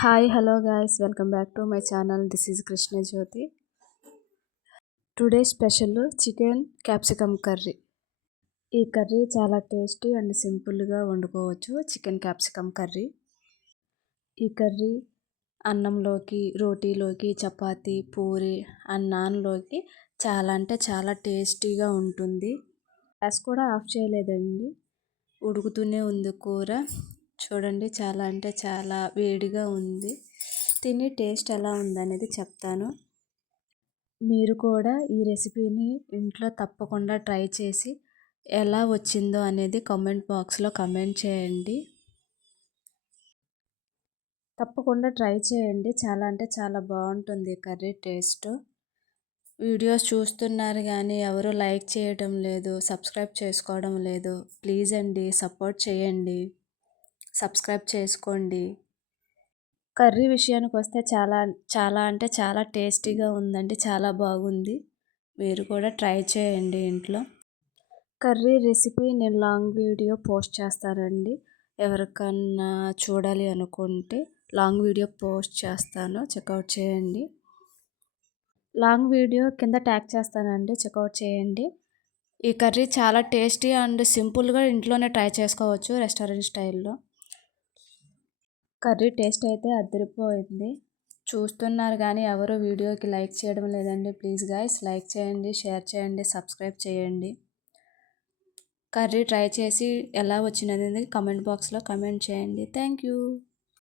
Hi hello guys welcome back to my channel this is Krishna Jyothi today special chicken capsicum curry ఈ curry చాలా tasty and సింపుల్గా వండుకోవచ్చు chicken capsicum curry ఈ curry అన్నంలోకి రోటీలోకి chapati puri and నాన్లోకి చాలా అంటే చాలా టేస్టీగా ఉంటుంది. గ్యాస్ కూడా ఆఫ్ చేయలేదండి. ఉడుకుతూనే ఉంది కూర. చూడండి చాలా అంటే చాలా వేడిగా ఉంది. తిని టేస్ట్ ఎలా ఉందనేది చెప్తాను. మీరు కూడా ఈ రెసిపీని ఇంట్లో తప్పకుండా ట్రై చేసి ఎలా వచ్చిందో అనేది కామెంట్ బాక్స్లో కమెంట్ చేయండి. తప్పకుండా ట్రై చేయండి. చాలా అంటే చాలా బాగుంటుంది కర్రీ టేస్ట్. వీడియోస్ చూస్తున్నారు కానీ ఎవరు లైక్ చేయడం లేదు సబ్స్క్రైబ్ చేసుకోవడం లేదు. ప్లీజ్ అండి సపోర్ట్ చేయండి. సబ్స్క్రైబ్ చేసుకోండి. కర్రీ విషయానికి వస్తే చాలా చాలా అంటే చాలా టేస్టీగా ఉందండి చాలా బాగుంది. మీరు కూడా ట్రై చేయండి ఇంట్లో. కర్రీ రెసిపీ నేను లాంగ్ వీడియో పోస్ట్ చేస్తానండి. ఎవరికన్నా చూడాలి అనుకుంటే లాంగ్ వీడియో పోస్ట్ చేస్తాను చెక్అవుట్ చేయండి. లాంగ్ వీడియో కింద ట్యాగ్ చేస్తానండి చెక్అవుట్ చేయండి. ఈ కర్రీ చాలా టేస్టీ అండ్ సింపుల్గా ఇంట్లోనే ట్రై చేసుకోవచ్చు రెస్టారెంట్ స్టైల్లో. కర్రీ టేస్ట్ అయితే అదిరిపోయింది. చూస్తున్నారు కానీ ఎవరు వీడియోకి లైక్ చేయడం లేదండి. ప్లీజ్ గాయస్ లైక్ చేయండి షేర్ చేయండి సబ్స్క్రైబ్ చేయండి. కర్రీ ట్రై చేసి ఎలా వచ్చినది కమెంట్ బాక్స్లో కమెంట్ చేయండి. Thank you.